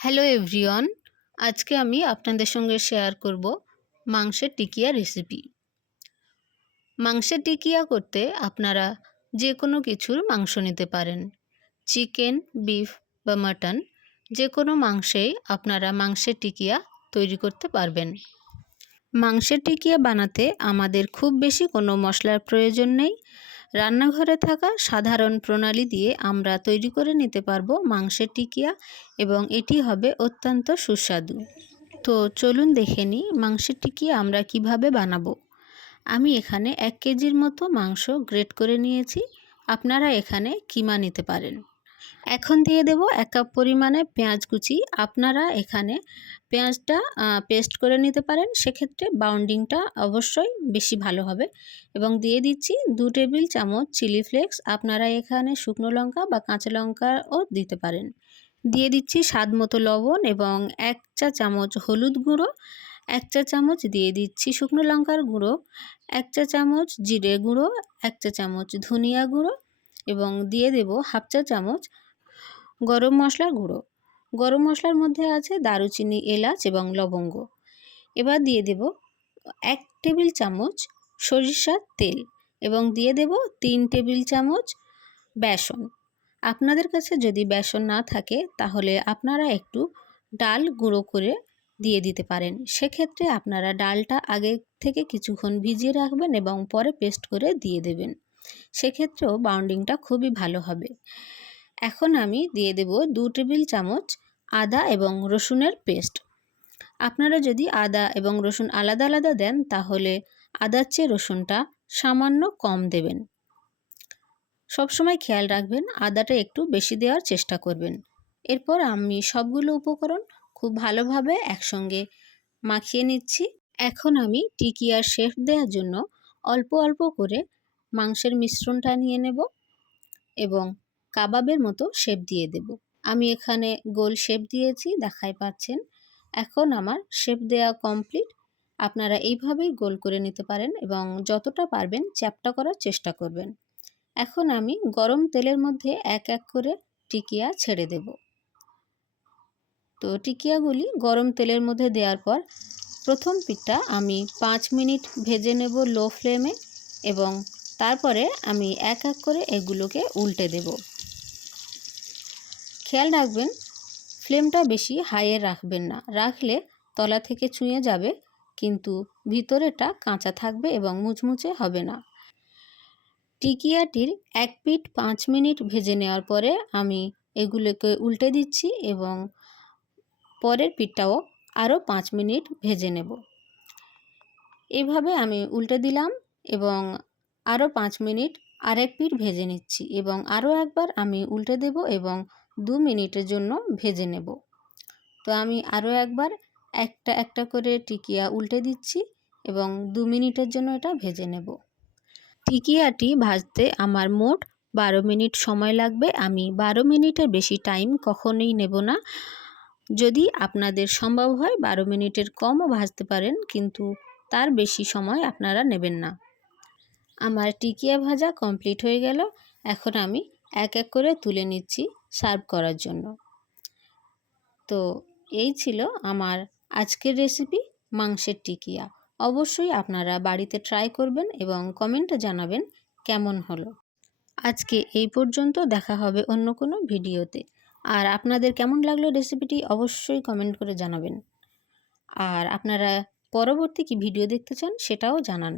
Hello everyone আজকে আমি আপনাদের সঙ্গে শেয়ার করব মাংসের টিকিয়া রেসিপি মাংসের টিকিয়া করতে আপনারা যে কোনো কিছুর মাংস নিতে পারেন। চিকেন বিফ বা মাটন যে কোনো মাংসেই আপনারা মাংসের টিকিয়া তৈরি করতে পারবেন। মাংসের টিকিয়া বানাতে আমাদের খুব বেশি কোনো মশলার প্রয়োজন নেই। রান্নাঘরে থাকা সাধারণ প্রণালী দিয়ে আমরা তৈরি করে নিতে পারব মাংসের টিকিয়া এবং এটি হবে অত্যন্ত সুস্বাদু। তো চলুন দেখে নিই মাংসের টিকিয়া আমরা কীভাবে বানাবো। আমি এখানে এক কেজির মতো মাংস গ্রেট করে নিয়েছি। আপনারা এখানে কিমা নিতে পারেন। এখন দিয়ে দেব এক কাপ পরিমাণে পেঁয়াজ কুচি। আপনারা এখানে পেঁয়াজটা পেস্ট করে নিতে পারেন। সেক্ষেত্রে বাউন্ডিংটা অবশ্যই বেশি ভালো হবে। এবং দিয়ে দিচ্ছি দু টেবিল চামচ চিলি ফ্লেক্স আপনারা এখানে শুকনো লঙ্কা বা কাঁচা লঙ্কাও দিতে পারেন। দিয়ে দিচ্ছি স্বাদ মতো লবণ এবং এক চা চামচ হলুদ গুঁড়ো। এক চা চামচ দিয়ে দিচ্ছি শুকনো লঙ্কার গুঁড়ো। এক চা চামচ জিরে গুঁড়ো। এক চা চামচ ধনিয়া গুঁড়ো। এবং দিয়ে দেব হাফ চা চামচ গরম মশলার গুঁড়ো। গরম মশলার মধ্যে আছে দারুচিনি, এলাচ এবং লবঙ্গ। এবার দিয়ে দেব এক টেবিল চামচ সরিষার তেল এবং দিয়ে দেব তিন টেবিল চামচ বেসন। আপনাদের কাছে যদি বেসন না থাকে, তাহলে আপনারা একটু ডাল গুঁড়ো করে দিয়ে দিতে পারেন। সেক্ষেত্রে আপনারা ডালটা আগে থেকে কিছুক্ষণ ভিজিয়ে রাখবেন এবং পরে পেস্ট করে দিয়ে দেবেন। সেক্ষেত্রেও বাউন্ডিংটা খুবই ভালো হবে। এখন আমি দিয়ে দেব দু টেবিল চামচ আদা এবং রসুনের পেস্ট আপনারা যদি আদা এবং রসুন আলাদা আলাদা দেন, তাহলে আদার চেয়ে রসুনটা সামান্য কম দেবেন। সবসময় খেয়াল রাখবেন, আদাটা একটু বেশি দেওয়ার চেষ্টা করবেন। এরপর আমি সবগুলো উপকরণ খুব ভালোভাবে একসঙ্গে মাখিয়ে নিচ্ছি। এখন আমি টিকিয়ার শেফ দেওয়ার জন্য অল্প অল্প করে মাংসের মিশ্রণটা নিয়ে নেব এবং কাবাবের মতো শেপ দিয়ে দেব। আমি এখানে গোল শেপ দিয়েছি, দেখাই পাচ্ছেন। এখন আমার শেপ দেওয়া কমপ্লিট আপনারা এইভাবেই গোল করে নিতে পারেন এবং যতটা পারবেন চ্যাপটা করার চেষ্টা করবেন। এখন আমি গরম তেলের মধ্যে এক এক করে টিকিয়া ছেড়ে দেব। তো টিকিয়াগুলি গরম তেলের মধ্যে দেওয়ার পর প্রথম পিঠটা আমি পাঁচ মিনিট ভেজে নেব লো ফ্লেমে এবং তারপরে আমি এক এক করে এগুলোকে উল্টে দেব। খেয়াল রাখবেন, ফ্লেমটা বেশি হাইয়ে রাখবেন না। রাখলে তলা থেকে ছুঁয়ে যাবে, কিন্তু ভিতরেটা কাঁচা থাকবে এবং মুচমুচে হবে না। টিকিয়াটির এক পিঠ পাঁচ মিনিট ভেজে নেওয়ার পরে আমি এগুলোকে উল্টে দিচ্ছি এবং পরের পিঠটাও আরও পাঁচ মিনিট ভেজে নেব। এভাবে আমি উল্টে দিলাম এবং আরও পাঁচ মিনিট আরেক পিঠ ভেজে নিচ্ছি এবং আরও একবার আমি উল্টে দেব এবং দু মিনিটের জন্য ভেজে নেব। তো আমি আরও একবার একটা একটা করে টিকিয়া উল্টে দিচ্ছি এবং দু মিনিটের জন্য এটা ভেজে নেব। টিকিয়াটি ভাজতে আমার মোট বারো মিনিট সময় লাগবে। আমি বারো মিনিটের বেশি টাইম কখনোই নেব না। যদি আপনাদের সম্ভব হয় বারো মিনিটের কমও ভাজতে পারেন, কিন্তু তার বেশি সময় আপনারা নেবেন না। আমার টিকিয়া ভাজা কমপ্লিট হয়ে গেল। এখন আমি এক এক করে তুলে নিচ্ছি সার্ভ করার জন্য। তো এই ছিল আমার আজকের রেসিপি মাংসের টিকিয়া। অবশ্যই আপনারা বাড়িতে ট্রাই করবেন এবং কমেন্টে জানাবেন কেমন হলো। আজকে এই পর্যন্ত দেখা হবে অন্য কোনো ভিডিওতে। আর আপনাদের কেমন লাগল রেসিপিটি অবশ্যই কমেন্ট করে জানাবেন। আর আপনারা পরবর্তী কি ভিডিও দেখতে চান সেটাও জানান।